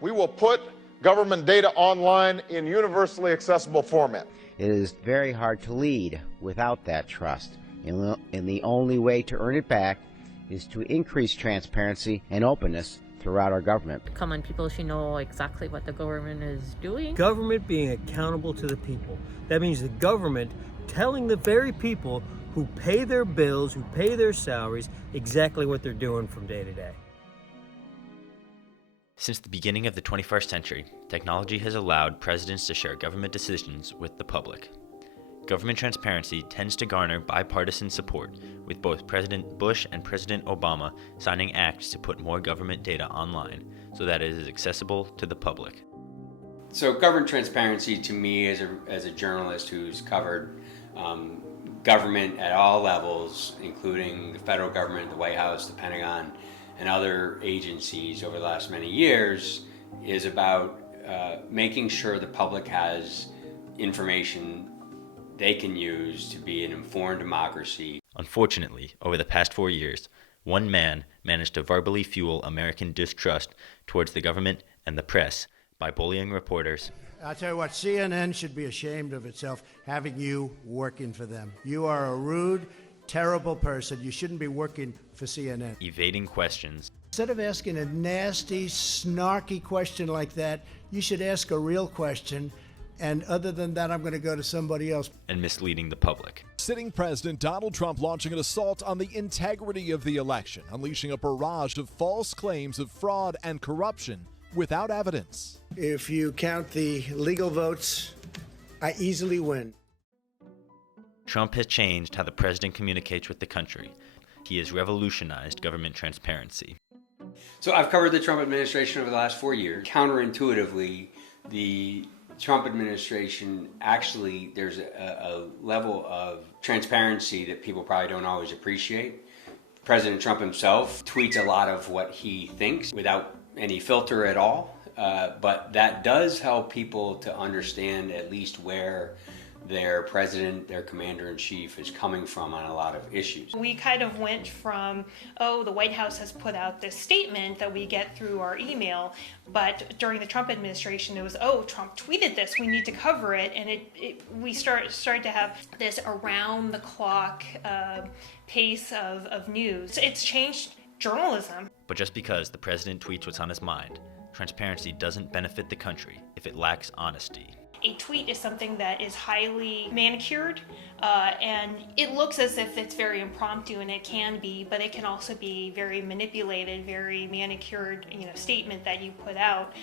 We will put government data online in universally accessible format. It is very hard to lead without that trust, and the only way to earn it back is to increase transparency and openness throughout our government. Common people should know exactly what the government is doing. Government being accountable to the people. That means the government telling the very people who pay their bills, who pay their salaries, exactly what they're doing from day to day. Since the beginning of the 21st century, technology has allowed presidents to share government decisions with the public. Government transparency tends to garner bipartisan support, with both President Bush and President Obama signing acts to put more government data online so that it is accessible to the public. So government transparency to me as a journalist who's covered government at all levels, including the federal government, the White House, the Pentagon, and other agencies over the last many years, is about making sure the public has information they can use to be an informed democracy. Unfortunately, over the past 4 years, one man managed to verbally fuel American distrust towards the government and the press by bullying reporters. I'll tell you what, CNN should be ashamed of itself having you working for them. You are a rude, terrible person. You shouldn't be working for CNN. Evading questions. Instead of asking a nasty, snarky question like that, you should ask a real question. And other than that, I'm going to go to somebody else. And misleading the public. Sitting President Donald Trump launching an assault on the integrity of the election, unleashing a barrage of false claims of fraud and corruption without evidence. If you count the legal votes, I easily win. Trump has changed how the president communicates with the country. He has revolutionized government transparency. So I've covered the Trump administration over the last 4 years. Counterintuitively, the Trump administration, actually, there's a level of transparency that people probably don't always appreciate. President Trump himself tweets a lot of what he thinks without any filter at all, but that does help people to understand at least where their president, their commander-in-chief is coming from on a lot of issues. We kind of went from, oh, the White House has put out this statement that we get through our email, but during the Trump administration it was, oh, Trump tweeted this, we need to cover it, and we started to have this around-the-clock pace of news. It's changed journalism. But just because the president tweets what's on his mind, transparency doesn't benefit the country if it lacks honesty. A tweet is something that is highly manicured, and it looks as if it's very impromptu, and it can be, but it can also be very manipulated, very manicured, statement that you put out.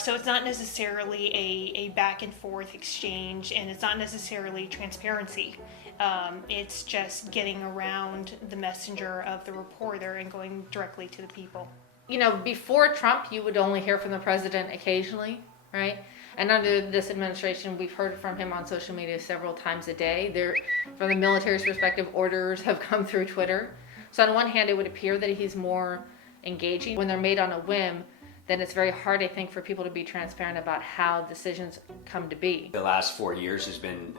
So it's not necessarily a back and forth exchange, and it's not necessarily transparency. It's just getting around the messenger of the reporter and going directly to the people. Before Trump, you would only hear from the president occasionally, right? And under this administration, we've heard from him on social media several times a day. From the military's perspective, orders have come through Twitter. So on one hand, it would appear that he's more engaging. When they're made on a whim, then it's very hard, I think, for people to be transparent about how decisions come to be. The last 4 years has been,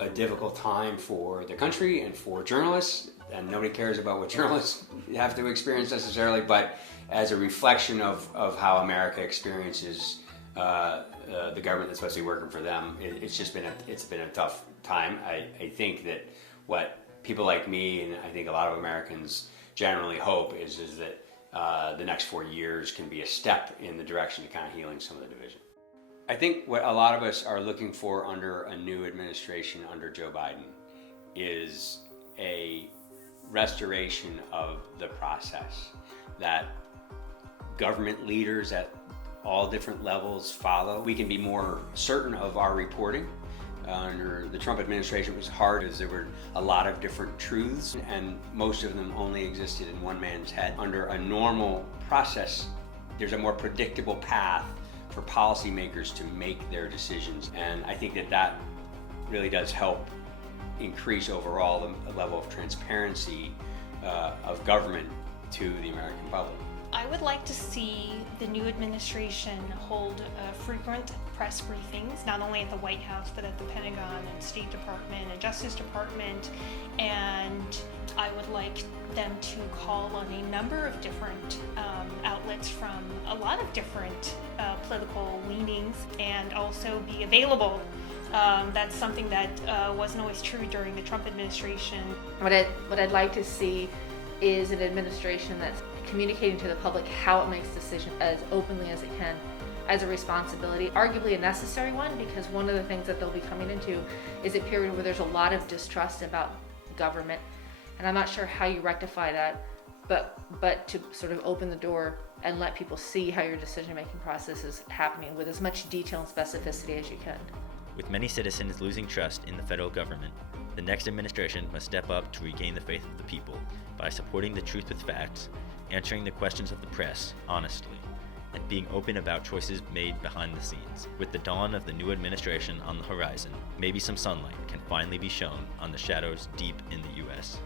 a difficult time for the country and for journalists, and nobody cares about what journalists have to experience necessarily, but as a reflection of how America experiences the government that's supposed to be working for them, it's been a tough time. I think that what people like me and I think a lot of Americans generally hope is that the next 4 years can be a step in the direction of kind of healing some of the division. I think what a lot of us are looking for under a new administration under Joe Biden is a restoration of the process that government leaders at all different levels follow. We can be more certain of our reporting. Under the Trump administration, it was hard as there were a lot of different truths, and most of them only existed in one man's head. Under a normal process, there's a more predictable path for policymakers to make their decisions, and I think that really does help increase overall the level of transparency of government to the American public. I would like to see the new administration hold frequent press briefings, not only at the White House, but at the Pentagon and State Department and Justice Department. And I would like them to call on a number of different outlets from a lot of different political leanings and also be available. That's something that wasn't always true during the Trump administration. What I'd like to see is an administration that's communicating to the public how it makes decisions as openly as it can, as a responsibility, arguably a necessary one, because one of the things that they'll be coming into is a period where there's a lot of distrust about government, and I'm not sure how you rectify that, but to sort of open the door and let people see how your decision-making process is happening with as much detail and specificity as you can. With many citizens losing trust in the federal government, the next administration must step up to regain the faith of the people by supporting the truth with facts, answering the questions of the press honestly, and being open about choices made behind the scenes. With the dawn of the new administration on the horizon, maybe some sunlight can finally be shown on the shadows deep in the U.S.